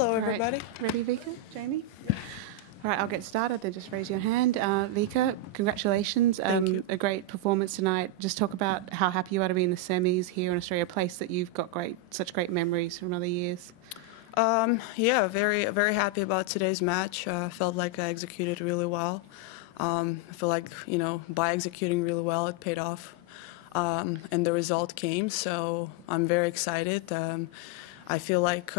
Hello, everybody. Right. Ready, Vika? Jamie? All right, I'll get started. Then just raise your hand. Vika, congratulations. Thank you. A great performance tonight. Just talk about how happy you are to be in the semis here in Australia, a place that you've got such great memories from other years. Yeah, very, very happy about today's match. Felt like I executed really well. I feel like, by executing really well, it paid off. And the result came, so I'm very excited. I feel like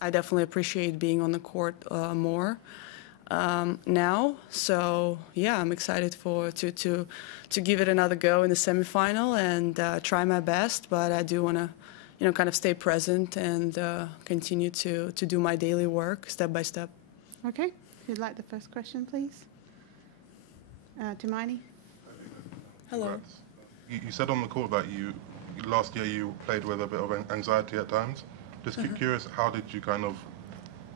I definitely appreciate being on the court more now. So yeah, I'm excited to give it another go in the semifinal and try my best. But I do want to, kind of stay present and continue to do my daily work step by step. Okay. If you'd like the first question, please. Tumaini. Hello. You said on the court that last year you played with a bit of anxiety at times. Just curious, how did you kind of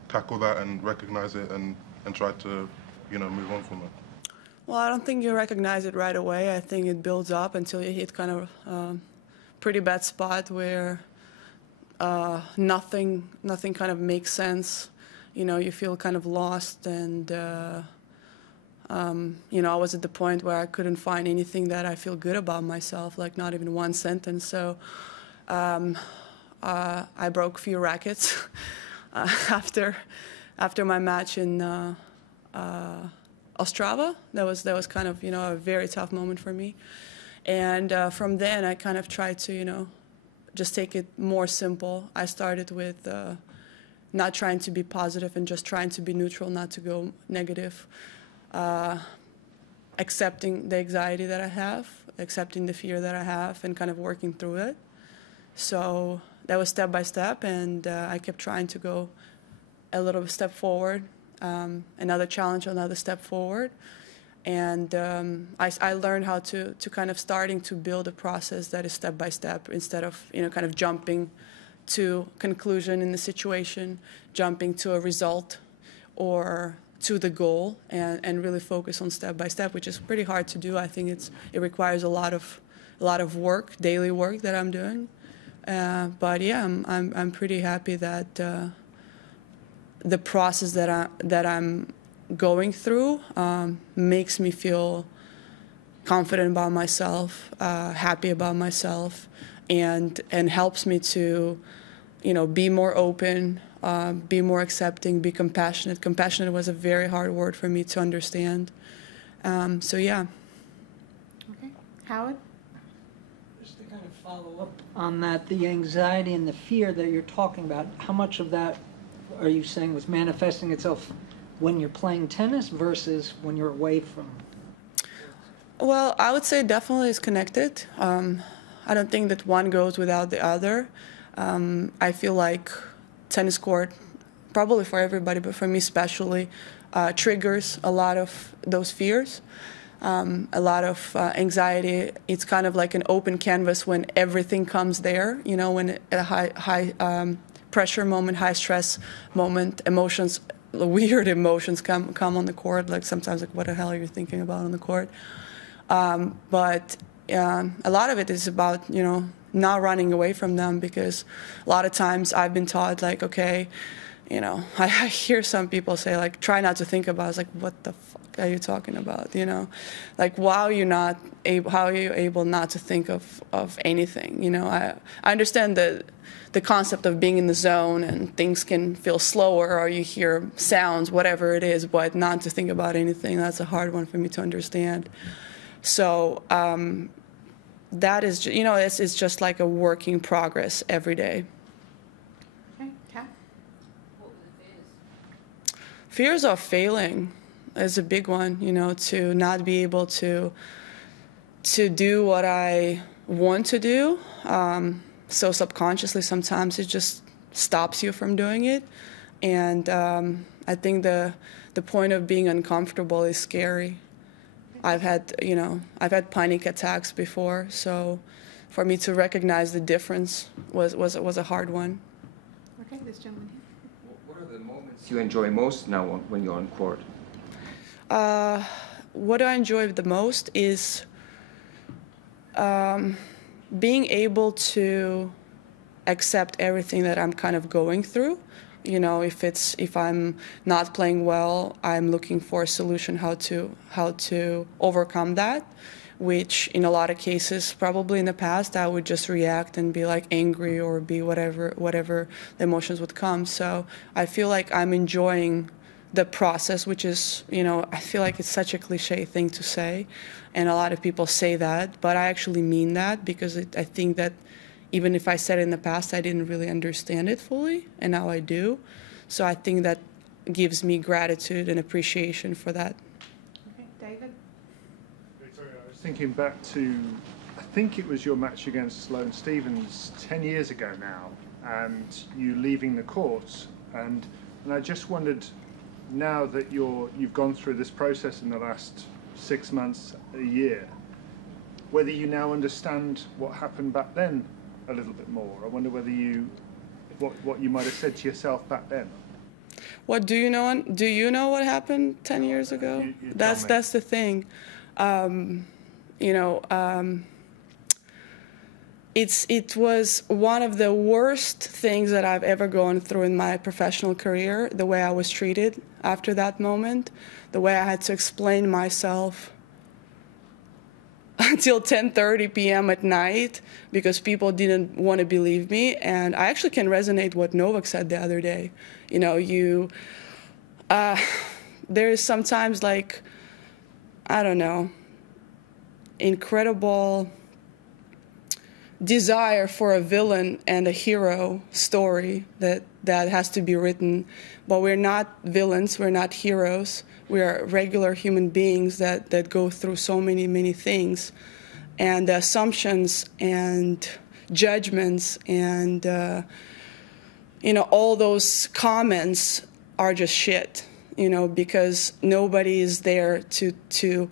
tackle that and recognize it and try to, move on from it? Well, I don't think you recognize it right away. I think it builds up until you hit kind of pretty bad spot where nothing kind of makes sense. You feel kind of lost, and I was at the point where I couldn't find anything that I feel good about myself, like not even one sentence. So I broke a few rackets after my match in Ostrava. That was kind of a very tough moment for me. And from then I kind of tried to just take it more simple. I started with not trying to be positive and just trying to be neutral, not to go negative. Accepting the anxiety that I have, accepting the fear that I have, and kind of working through it. So that was step by step, and I kept trying to go a little step forward, another challenge, another step forward. And I learned how to kind of starting to build a process that is step by step instead of, kind of jumping to conclusion in the situation, jumping to a result or to the goal, and really focus on step by step, which is pretty hard to do. I think it requires a lot of work, daily work that I'm doing. But yeah, I'm pretty happy that the process that I'm going through makes me feel confident about myself, happy about myself, and helps me to, be more open, be more accepting, be compassionate. Compassionate was a very hard word for me to understand. So yeah. Okay, Howard. Just to kind of follow up on that, the anxiety and the fear that you're talking about, how much of that are you saying was manifesting itself when you're playing tennis versus when you're away from? Well, I would say definitely it's connected. I don't think that one goes without the other. I feel like tennis court, probably for everybody, but for me especially, triggers a lot of those fears, a lot of anxiety. It's kind of like an open canvas when everything comes there, when a high pressure moment, high stress moment, emotions, weird emotions come on the court, like sometimes like, what the hell are you thinking about on the court? But a lot of it is about, not running away from them, because a lot of times I've been taught, like, okay, I hear some people say, like, try not to think about it. It's like, what the fuck are you talking about, Like, how are you able not to think of anything, I understand the concept of being in the zone and things can feel slower or you hear sounds, whatever it is, but not to think about anything, that's a hard one for me to understand. So that is, it's just like a work in progress every day. Okay, Kat? What were the fears? Fears of failing is a big one, to not be able to do what I want to do. So subconsciously, sometimes it just stops you from doing it. And I think the point of being uncomfortable is scary. I've had panic attacks before, so for me to recognize the difference was a hard one. Okay, this gentleman here. What are the moments you enjoy most now when you're on court? What I enjoy the most is being able to accept everything that I'm kind of going through, You know, if I'm not playing well, I'm looking for a solution how to overcome that, which in a lot of cases, probably in the past, I would just react and be like angry or be whatever the emotions would come. So I feel like I'm enjoying the process, which is, you know, I feel like it's such a cliche thing to say, and a lot of people say that, but I actually mean that, because I think that even if I said it in the past, I didn't really understand it fully, and now I do. So I think that gives me gratitude and appreciation for that. Okay, David? Victoria, I was thinking back to, I think it was your match against Sloane Stephens 10 years ago now, and you leaving the court, and I just wondered, now that you've gone through this process in the last 6 months, a year, whether you now understand what happened back then a little bit more. I wonder whether what you might have said to yourself back then. What do you know? Do you know what happened 10 years ago? That's the thing. You know, it was one of the worst things that I've ever gone through in my professional career. The way I was treated after that moment, the way I had to explain myself until 10:30 p.m. at night because people didn't want to believe me. And I actually can resonate what Novak said the other day. You know, there is sometimes, like, I don't know, incredible desire for a villain and a hero story that has to be written. But we're not villains, we're not heroes. We are regular human beings that go through so many things. And the assumptions and judgments and, you know, all those comments are just shit, you know, because nobody is there to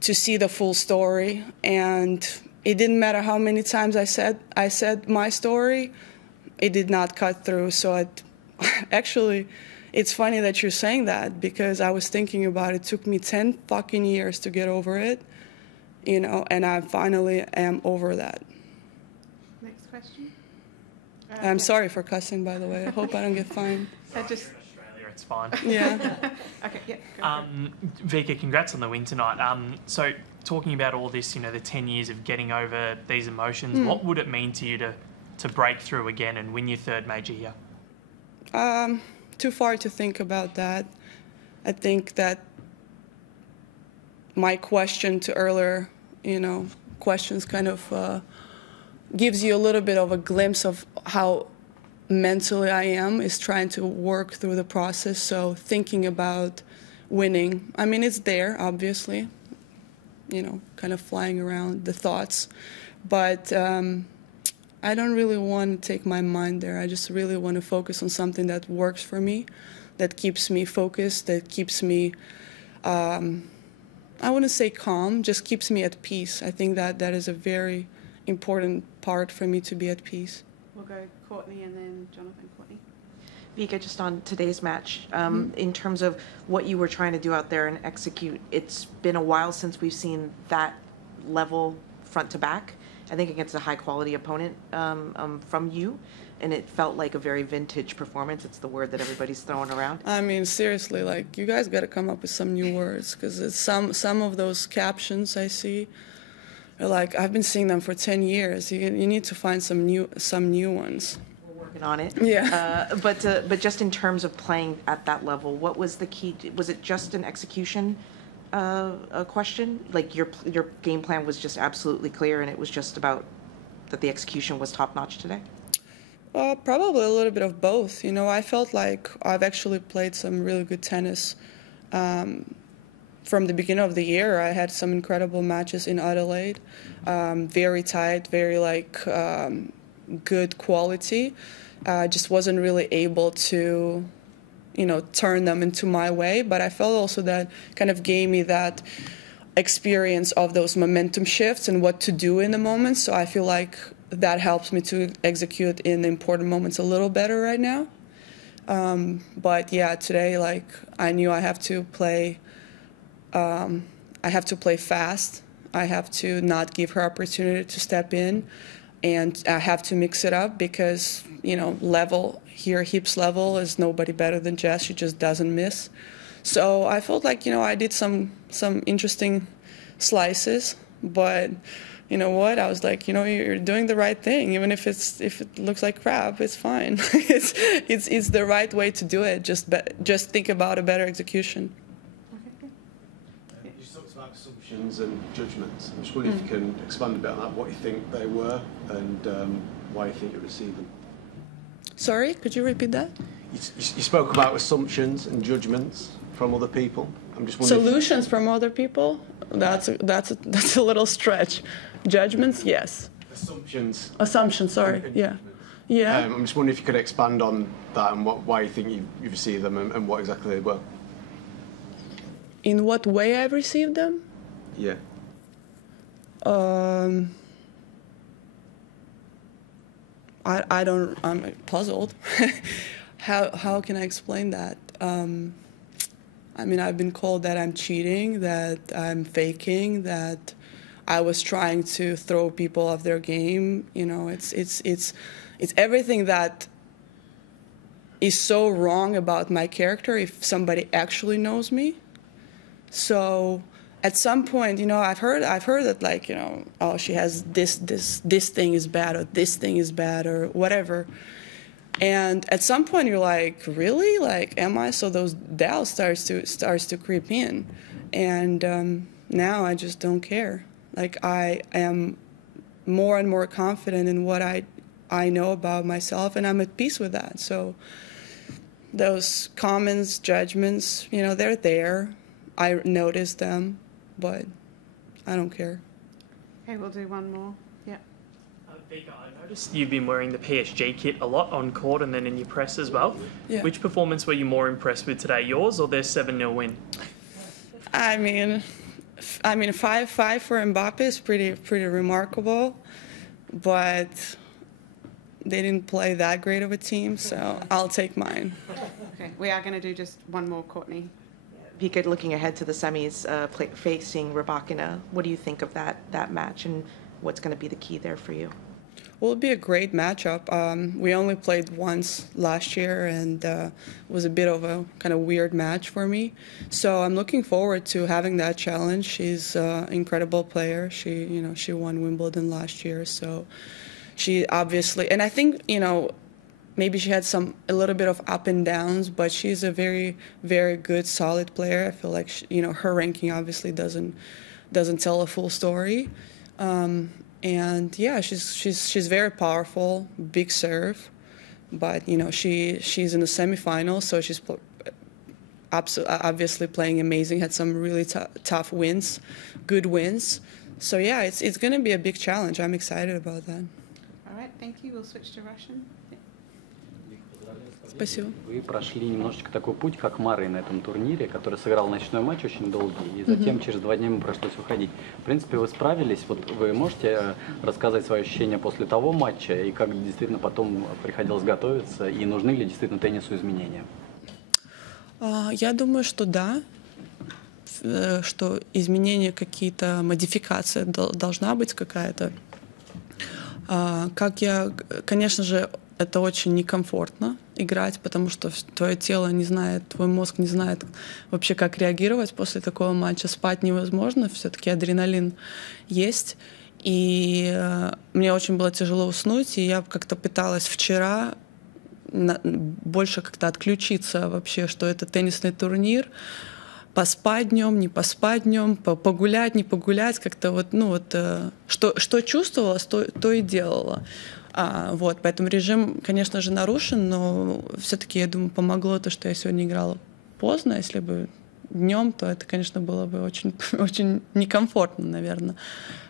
see the full story. And it didn't matter how many times I said my story, it did not cut through. So actually, it's funny that you're saying that, because I was thinking about it. It took me 10 fucking years to get over it, you know, and I finally am over that. Next question. I'm sorry for cussing, by the way. I hope I don't get fined. Just Australia, it's fine. Yeah. okay, yeah. Go Vika, congrats on the win tonight. So talking about all this, you know, the 10 years of getting over these emotions, what would it mean to you to break through again and win your third major here? Too far to think about that. I think that my question to earlier, you know, questions kind of gives you a little bit of a glimpse of how mentally I am, is trying to work through the process. So thinking about winning, I mean, it's there, obviously, you know, kind of flying around the thoughts. But I don't really want to take my mind there. I just really want to focus on something that works for me, that keeps me focused, that keeps me, I wouldn't say calm, just keeps me at peace. I think that is a very important part for me, to be at peace. We'll go Courtney and then Jonathan. Courtney. Vika, just on today's match, in terms of what you were trying to do out there and execute, it's been a while since we've seen that level front to back. I think against a high-quality opponent from you, and it felt like a very vintage performance. It's the word that everybody's throwing around. I mean, seriously, like, you guys got to come up with some new words, because some of those captions I see are like, I've been seeing them for 10 years. You need to find some new ones. We're working on it. Yeah. But just in terms of playing at that level, what was the key? Was it just an execution a question? Like your game plan was just absolutely clear, and it was just about that the execution was top notch today? Probably a little bit of both. You know, I felt like I've actually played some really good tennis from the beginning of the year. I had some incredible matches in Adelaide, very tight, very good quality. I just wasn't really able to, you know, turn them into my way. But I felt also that kind of gave me that experience of those momentum shifts and what to do in the moment. So I feel like that helps me to execute in the important moments a little better right now. But yeah, today, like, I knew I have to play fast. I have to not give her opportunity to step in. and I have to mix it up because, you know, level here, hips level is nobody better than Jess. She just doesn't miss. So I felt like, you know, I did some interesting slices, but you know what? I was like, you know, you're doing the right thing, even if it looks like crap, it's fine. it's the right way to do it. Just think about a better execution. You talked about assumptions and judgments. I'm just wondering if you can expand a bit on that, what you think they were, and why you think you received them. Sorry, could you repeat that? You spoke about assumptions and judgments from other people. I'm just wondering. Solutions from other people? That's a little stretch. Judgments, yes. Assumptions, sorry. Yeah. Yeah. I'm just wondering if you could expand on that and why you think you've received them and what exactly they were. In what way I've received them? Yeah. I'm puzzled. How can I explain that? I mean, I've been called that I'm cheating, that I'm faking, that I was trying to throw people off their game. You know, it's everything that is so wrong about my character if somebody actually knows me. So at some point, you know, I've heard that, like, you know, oh, she has this thing is bad, or this thing is bad, or whatever. And at some point you're like, really? Like, am I? So those doubts starts to creep in. And now I just don't care. Like, I am more and more confident in what I know about myself, and I'm at peace with that. So those comments, judgments, you know, they're there. I notice them, but I don't care. Okay, we'll do one more. Yeah. Vika, I noticed you've been wearing the PSG kit a lot on court and then in your press as well. Yeah. Which performance were you more impressed with today, yours or their 7-0 win? I mean, 5-5 for Mbappe is pretty remarkable, but they didn't play that great of a team, so I'll take mine. Okay, we are going to do just one more, Courtney. Vika, looking ahead to the semis, facing Rybakina, what do you think of that match, and what's going to be the key there for you? Well, it'll be a great matchup. We only played once last year, and it was a bit of a kind of weird match for me. So I'm looking forward to having that challenge. She's an incredible player. She won Wimbledon last year, so she obviously, and I think, you know, maybe she had a little bit of up and downs, but she's a very, very good, solid player. I feel like her ranking obviously doesn't tell a full story. And yeah, she's very powerful, big serve, but you know, she's in the semifinals, so she's obviously playing amazing. Had some really tough wins, good wins. So yeah, it's going to be a big challenge. I'm excited about that. All right, thank you. We'll switch to Russian. Спасибо. Вы прошли немножечко такой путь, как Мары на этом турнире, который сыграл ночной матч очень долгий, и затем через 2 дня ему пришлось уходить. В принципе, вы справились. Вот вы можете рассказать свои ощущения после того матча, и как действительно потом приходилось готовиться, и нужны ли действительно теннису изменения? Я думаю, что да, что изменения какие-то, модификация должна быть какая-то. Конечно же, это очень некомфортно играть, потому что твое тело не знает, твой мозг не знает вообще, как реагировать после такого матча. Спать невозможно, все-таки адреналин есть. И мне очень было тяжело уснуть, и я как-то пыталась вчера больше как-то отключиться вообще, что это теннисный турнир, поспать днем, не поспать днем, погулять, не погулять, как-то вот, ну вот, что чувствовала, то и делала. Вот, поэтому режим, конечно же, нарушен, но все-таки, я думаю, помогло то, что я сегодня играла поздно. Если бы днем, то это, конечно, было бы очень, очень некомфортно, наверное.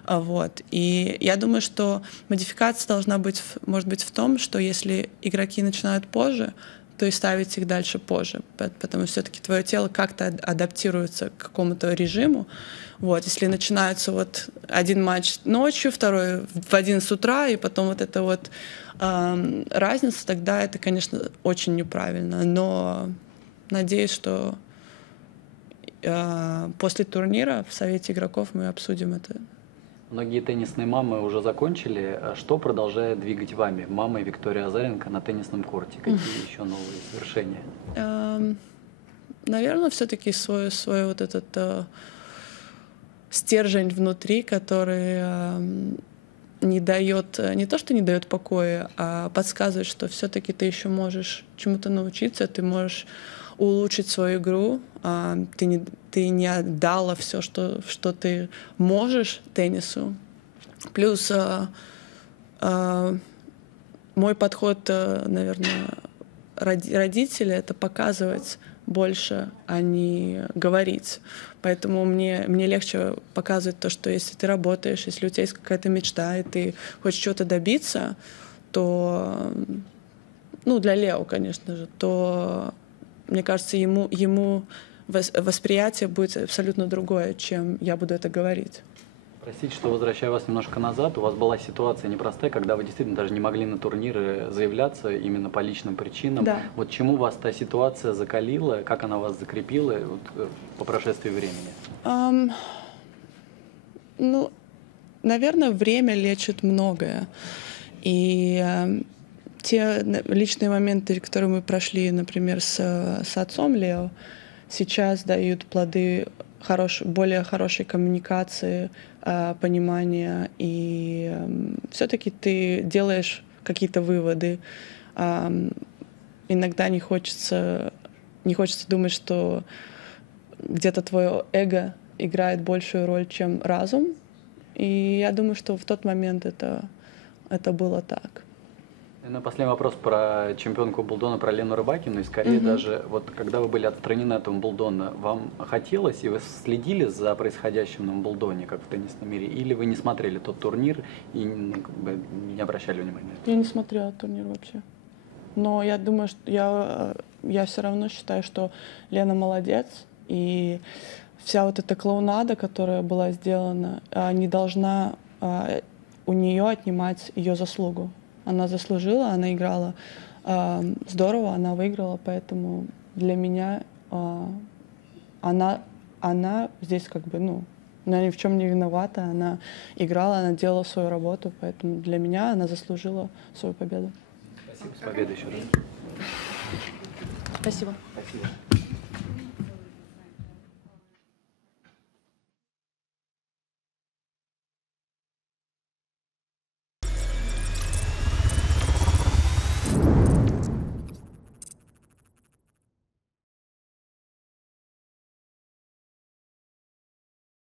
Вот. И я думаю, что модификация должна быть, может быть, в том, что если игроки начинают позже, то и ставить их дальше позже, потому что все-таки твое тело как-то адаптируется к какому-то режиму. Вот, если начинается вот один матч ночью, второй в 11 утра, и потом вот эта вот разница, тогда это, конечно, очень неправильно. Но надеюсь, что после турнира в Совете игроков мы обсудим это. Многие теннисные мамы уже закончили. Что продолжает двигать вами, мамой Виктории Азаренко на теннисном корте? Какие еще новые свершения? Наверное, все-таки свой вот этот стержень внутри, который не дает, не то что не дает покоя, а подсказывает, что все-таки ты еще можешь чему-то научиться, ты можешь улучшить свою игру, ты не отдала все, что ты можешь теннису. Плюс мой подход, наверное, родителей — это показывать больше, а не говорить. Поэтому мне легче показывать то, что если ты работаешь, если у тебя есть какая-то мечта, и ты хочешь чего-то добиться, то, ну, для Лео, конечно же, то, мне кажется, ему восприятие будет абсолютно другое, чем я буду это говорить. Простите, что возвращаю вас немножко назад. У вас была ситуация непростая, когда вы действительно даже не могли на турниры заявляться именно по личным причинам. Да. Вот чему вас та ситуация закалила, как она вас закрепила вот, по прошествии времени? Ну, наверное, время лечит многое. И те личные моменты, которые мы прошли, например, с отцом Лео, сейчас дают плоды более хорошей коммуникации, понимания, и все-таки ты делаешь какие-то выводы. Иногда не хочется думать, что где-то твое эго играет большую роль, чем разум. И я думаю, что в тот момент это было так. И на последний вопрос про чемпионку Булдона, про Лену Рыбакину. И скорее даже, вот когда вы были отстранены от Булдона, вам хотелось, и вы следили за происходящим на Булдоне, как в теннисном мире, или вы не смотрели тот турнир и как бы не обращали внимания? Я не смотрела турнир вообще. Но я думаю, что я все равно считаю, что Лена молодец, и вся вот эта клоунада, которая была сделана, не должна у нее отнимать ее заслугу. Она заслужила, она играла здорово, она выиграла, поэтому для меня она здесь как бы, ну, она ни в чем не виновата, она играла, она делала свою работу, поэтому для меня она заслужила свою победу. Спасибо, с победой еще раз. Спасибо. Спасибо.